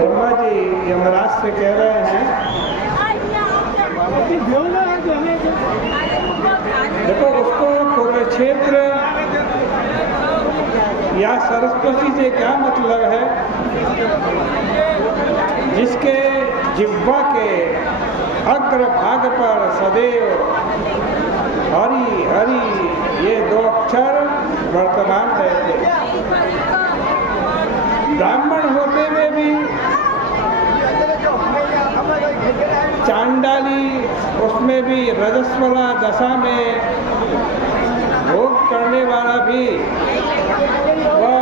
ब्रह्मा जी यमराज से कह रहे हैं, देखो उसको कुरुक्षेत्र या सरस्वती से क्या मतलब है, जिसके जिह्वा के अग्रभाग पर सदैव हरि हरि ये दो अक्षर वर्तमान रहते। ब्राह्मण होते हुए भी, चांडाली उसमें भी रजस्वला दशा में भोग करने वाला भी, वह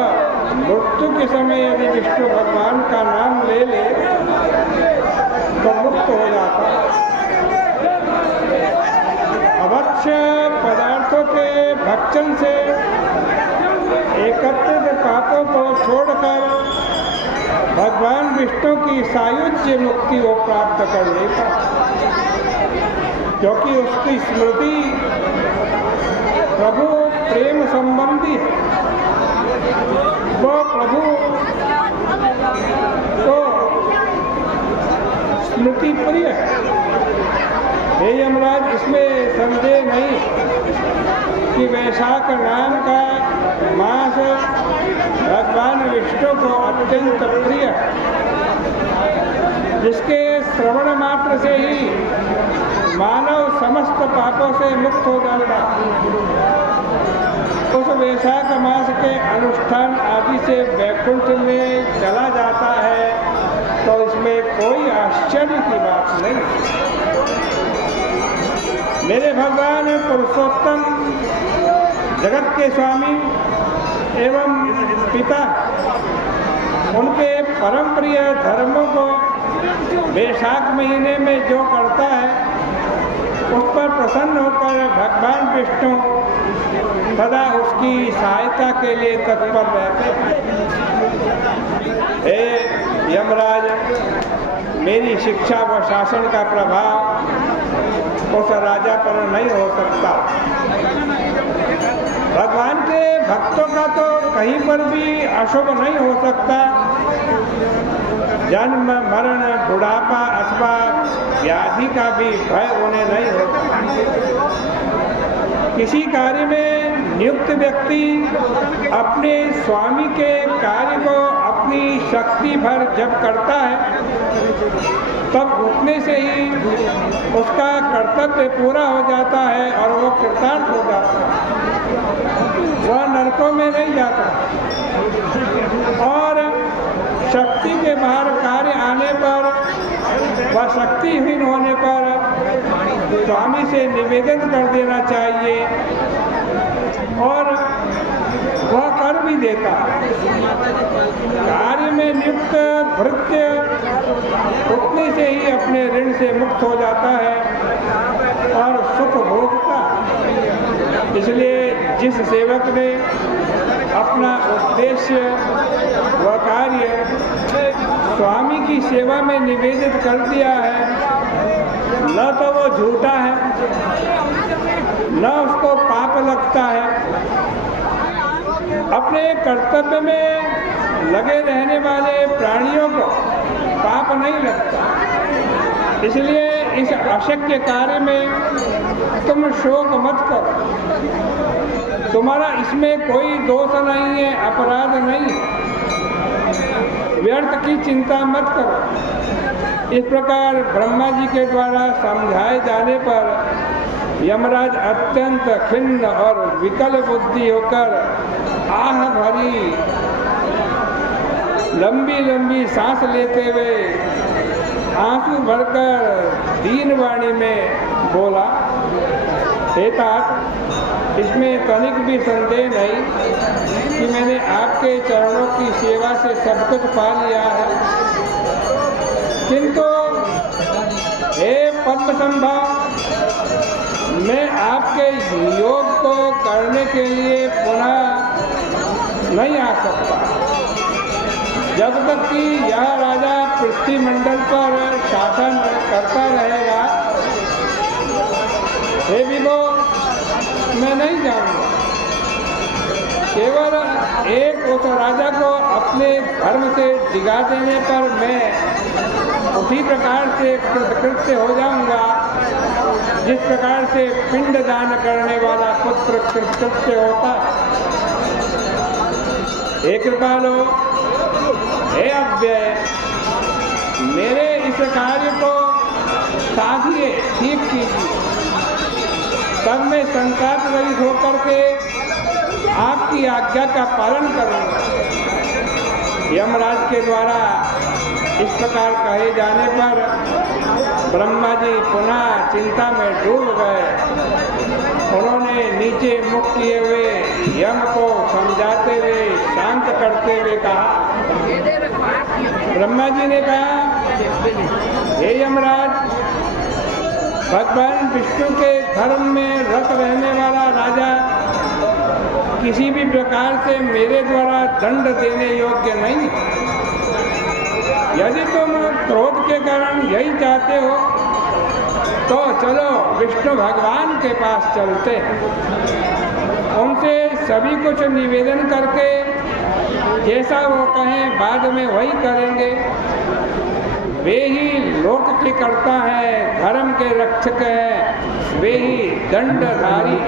मृत्यु के समय यदि विष्णु भगवान का नाम ले ले तो मुक्त हो जाता। अवश्य पदार्थों के भक्षण से एकत्रित पापों को छोड़कर भगवान विष्णु की सायुज्य मुक्ति को प्राप्त कर लेता, क्योंकि उसकी स्मृति प्रभु प्रेम संबंधी है। वो प्रभु को स्मृति प्रिय है। हे यमराज, इसमें संदेह नहीं कि वैशाख नाम का मास भगवान विष्णु को अत्यंत प्रिय है, जिसके श्रवण मात्र से ही मानव समस्त पापों से मुक्त हो जाता। उस वैशाख मास के अनुष्ठान आदि से वैकुंठ में चला जाता है, तो इसमें कोई आश्चर्य की बात नहीं। मेरे भगवान पुरुषोत्तम जगत के स्वामी एवं पिता, उनके परम प्रिय धर्मों को वैशाख महीने में जो करता है, उस पर प्रसन्न होकर भगवान विष्णु सदा उसकी सहायता के लिए तत्पर रहते हैं। हे यमराज, मेरी शिक्षा व शासन का प्रभाव उस राजा पर नहीं हो सकता। भगवान के भक्तों का तो कहीं पर भी अशुभ नहीं हो सकता। जन्म मरण बुढ़ापा अथवा व्याधि का भी भय उन्हें नहीं होता। किसी कार्य में नियुक्त व्यक्ति अपने स्वामी के कार्य को अपनी शक्ति भर जब करता है, तब उठने से ही उसका कर्तव्य पूरा हो जाता है और वो कृतार्थ हो जाता है। वह नरकों में नहीं जाता। और शक्ति के बाहर कार्य आने पर, वह शक्तिहीन होने पर स्वामी से निवेदन कर देना चाहिए और वह कर भी देता। कार्य में नियुक्त भृत्य उठने से ही अपने ऋण से मुक्त हो जाता है और सुख भोगता। इसलिए जिस सेवक ने अपना उद्देश्य व कार्य स्वामी की सेवा में निवेदित कर दिया है, न तो वो झूठा है, न उसको पाप लगता है। अपने कर्तव्य में लगे रहने वाले प्राणियों को पाप नहीं लगता। इसलिए इस अशक्य कार्य में तुम शोक मत करो। तुम्हारा इसमें कोई दोष नहीं है, अपराध नहीं है। व्यर्थ की चिंता मत करो। इस प्रकार ब्रह्मा जी के द्वारा समझाए जाने पर यमराज अत्यंत खिन्न और विकल बुद्धि होकर आह भरी लंबी लंबी सांस लेते हुए आंसू भरकर दीन वाणी में बोला, हे तात, इसमें तनिक भी संदेह नहीं कि मैंने आपके चरणों की सेवा से सब कुछ पा लिया है, किंतु हे पद्म संभव, मैं आपके योग को करने के लिए पुनः नहीं आ सकता। जब तक कि यह राजा पृथ्वी मंडल पर शासन करता रहेगा, हे विभो, मैं नहीं जाऊंगा। केवल एक उस राजा को अपने धर्म से डिगा देने पर मैं उसी प्रकार से कृतकृत्य हो जाऊंगा जिस प्रकार से पिंड दान करने वाला पुत्र कृतकृत्य होता। हे कृपालो, हे अव्यय, मेरे इस कार्य को साधिए, ठीक कीजिए, तब मैं संताप रहित होकर के आपकी आज्ञा का पालन करूंगा। यमराज के द्वारा इस प्रकार कहे जाने पर ब्रह्मा जी पुनः चिंता में डूब गए। उन्होंने नीचे मुख किए हुए यम को समझाते हुए, शांत करते हुए कहा, ब्रह्मा जी ने कहा, हे यमराज, भगवान विष्णु के धर्म में रत रहने वाला राजा किसी भी प्रकार से मेरे द्वारा दंड देने योग्य नहीं। यदि तुम क्रोध के कारण यही चाहते हो तो चलो विष्णु भगवान के पास चलते हैं। उनसे सभी कुछ निवेदन करके जैसा वो कहें बाद में वही करेंगे। वे ही लोक के कर्ता है, धर्म के रक्षक है, वे ही दंडधारी,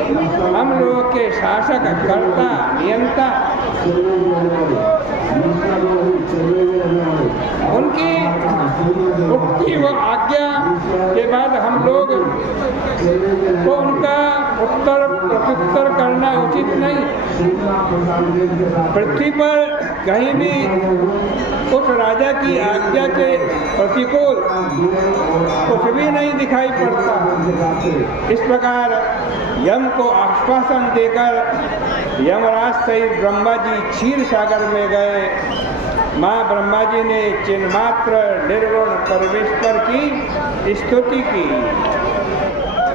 हम लोगों के शासक, कर्ता, नियंता। उनकी उक्ति व आज्ञा के बाद हम लोग को उनका उत्तर प्रत्युत्तर करना उचित नहीं। पृथ्वी पर कहीं भी उस राजा की आज्ञा के प्रतिकूल कुछ भी नहीं दिखाई पड़ता। इस प्रकार यम को आश्वासन देकर यमराज सहित ब्रह्मा जी क्षीर सागर में गए। माँ ब्रह्मा जी ने चिन्मात्र निर्गुण परमेश्वर की स्तुति की।